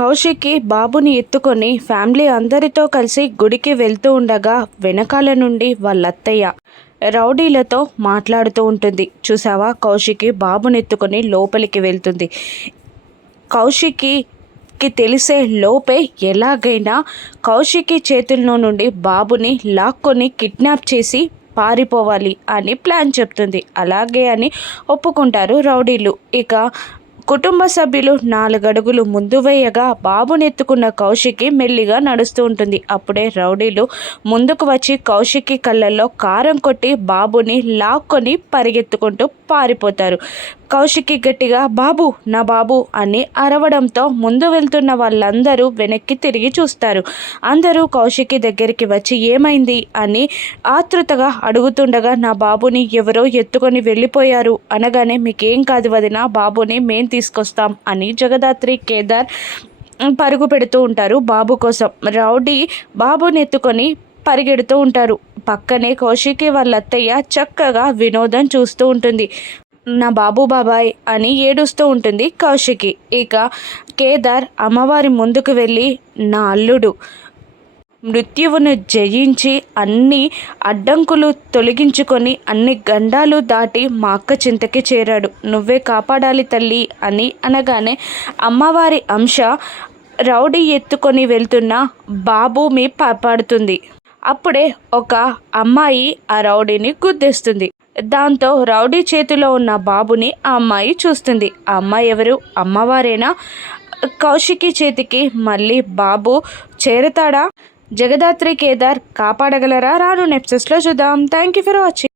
కౌశిక్కి బాబుని ఎత్తుకొని ఫ్యామిలీ అందరితో కలిసి గుడికి వెళ్తూ ఉండగా వెనకాల నుండి వాళ్ళ అత్తయ్య రౌడీలతో మాట్లాడుతూ ఉంటుంది. చూసావా కౌశికి బాబుని ఎత్తుకొని లోపలికి వెళ్తుంది. కౌశిక్కి తెలిసే లోపే ఎలాగైనా కౌశికి చేతుల్లో నుండి బాబుని లాక్కొని కిడ్నాప్ చేసి పారిపోవాలి అని ప్లాన్ చెప్తుంది. అలాగే అని ఒప్పుకుంటారు రౌడీలు. ఇక కుటుంబ సభ్యులు నాలుగడుగులు ముందు వేయగా బాబునెత్తుకున్న కౌశికి మెల్లిగా నడుస్తూ ఉంటుంది. అప్పుడే రౌడీలు ముందుకు వచ్చి కౌశికి కళ్ళల్లో కారం కొట్టి బాబుని లాక్కొని పరిగెత్తుకుంటూ పారిపోతారు. కౌశికి గట్టిగా బాబు నా బాబు అని అరవడంతో ముందు వెళ్తున్న వాళ్ళందరూ వెనక్కి తిరిగి చూస్తారు. అందరూ కౌశికి దగ్గరికి వచ్చి ఏమైంది? అని ఆతృతగా అడుగుతుండగా నా బాబుని ఎవరో ఎత్తుకొని వెళ్ళిపోయారు. అనగానే మీకేం కాదు వదిన బాబుని మేం తీసుకొస్తాం అని జగదాత్రి కేదార్ పరుగు పెడుతూ ఉంటారు. బాబు కోసం రౌడీ బాబుని ఎత్తుకొని పరిగెడుతూ ఉంటారు. పక్కనే కౌశికి వాళ్ళ అత్తయ్య చక్కగా వినోదం చూస్తూ ఉంటుంది. నా బాబు బాబాయ్ అని ఏడుస్తూ ఉంటుంది కౌశికి. ఇక కేదార్ అమ్మవారి ముందుకు వెళ్ళి నా అల్లుడు మృత్యువును జయించి అన్ని అడ్డంకులు తొలగించుకొని అన్ని గండాలు దాటి మా అక్క చింతకి చేరాడు. నువ్వే కాపాడాలి తల్లి అని అనగానే అమ్మవారి అంశ రౌడీ ఎత్తుకొని వెళ్తున్న బాబు మీ కాపాడుతుంది అప్పుడే ఒక అమ్మాయి ఆ రౌడీని గుద్దేస్తుంది. దాంతో రౌడీ చేతిలో ఉన్న బాబుని ఆ అమ్మాయి చూస్తుంది. ఆ అమ్మాయి ఎవరు? అమ్మవారేనా? కౌశికి చేతికి మళ్ళీ బాబు చేరుతాడా? జగదాత్రి కేదార్ కాపాడగలరా? రాను నెప్సెస్లో చూద్దాం. Thank you for watching